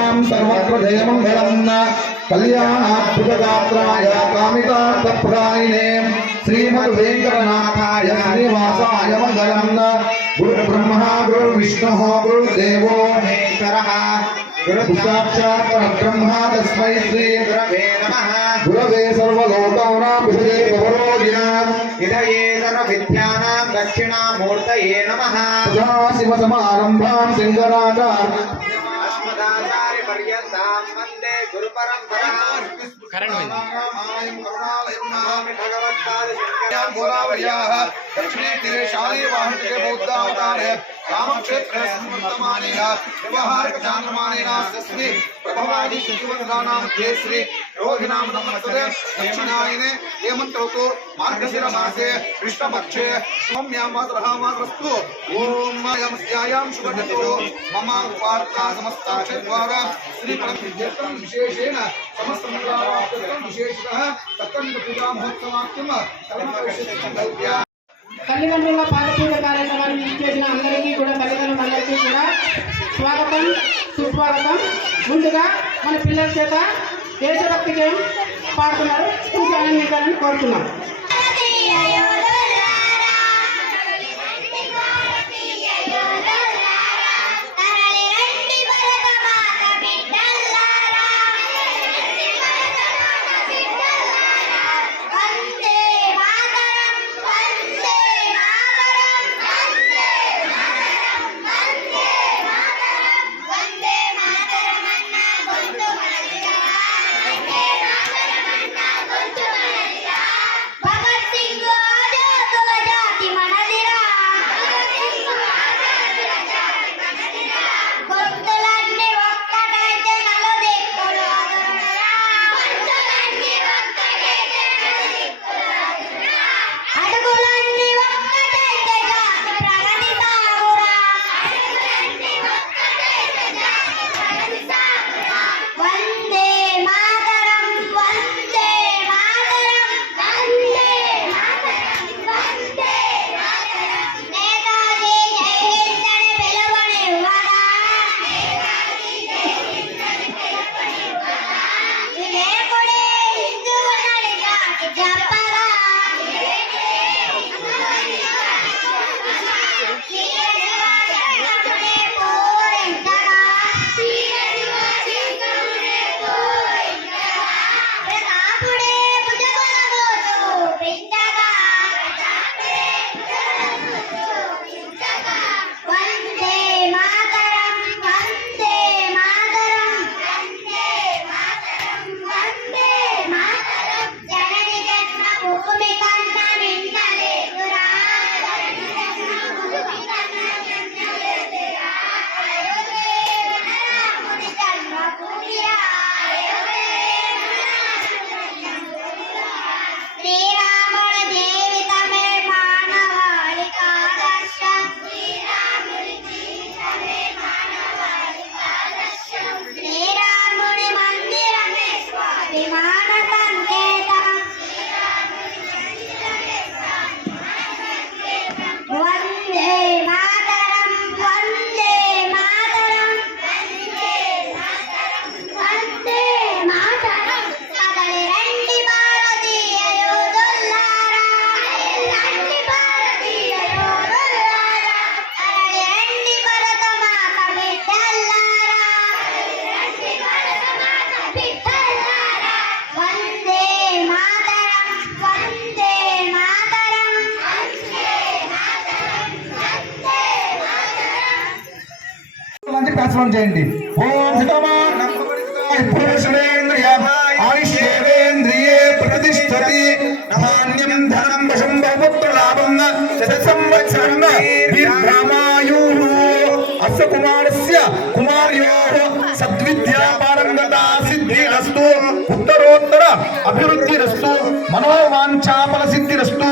जयतां सर्वत्र जयमंगलम् कल्याणाद्भुतगात्राय कामितार्थप्रदायिने श्रीमद्वेंकटनाथाय श्रीनिवासाय मंगलम् गुरुर्ब्रह्मा गुरुर्विष्णुः गुरुर्देवो महेश्वरः गुरुसाक्षात् परब्रह्म तस्मै श्री गुरवे नमः गुरवे सर्वलोकानां विषये भवरोगिणाम् हृदये सर्वविद्यानां दक्षिणामूर्तये नमः सदाशिवसमारम्भां शङ्कराचार्यपर्यन्तां वन्दे गुरुपरम्पराम् दक्षिणे तीरे शाली वाहनके बौद्धावतारे रामक्षेत्रे स्मृतमानेन व्यवहारिक चान्द्रमानेन श्री प्रभवादि शिवनानां श्री रोहिणां नमस्ते दक्षिणायने हेमन्तऋतु मार्गशिर मासे कृष्णपक्षे सौम्यां मातरस्तु ओम यमस्यायां शुभतिथौ मम वार्ता समस्ता क्षेत्रद्वारा श्री परमविद्यं विशेषेण समस्त मंगलावाप्त्यर्थं विशेषतः सत्यंत पूजा महोत्सवाख्यं कर्मकर्षितकल्प्य తల్లిదండ్రుల పాదపూజ కార్యక్రమాన్ని చేసిన అందరికీ కూడా తల్లిదండ్రులందరికీ కూడా స్వాగతం సుస్వాగతం. ముందుగా మన పిల్లల చేత దేశభక్తి గేయం పాడుతున్నారు, పూజ ఆనందించాలని కోరుతున్నాం. చేయండి. ఓం ఆయుష్యేంద్రియే ప్రతిష్టతి ధాన్యం ధనం వశం బహుపుత్ర లాభం సంవత్సరం దీర్ఘమాయుః అస్య కుమారస్య కుమార్యోః సద్విద్యా పారంగతా సిద్ధిరస్తు ఉత్తరోత్తర అభివృద్ధిరస్తు మనోవాంఛా ఫల సిద్ధిరస్తు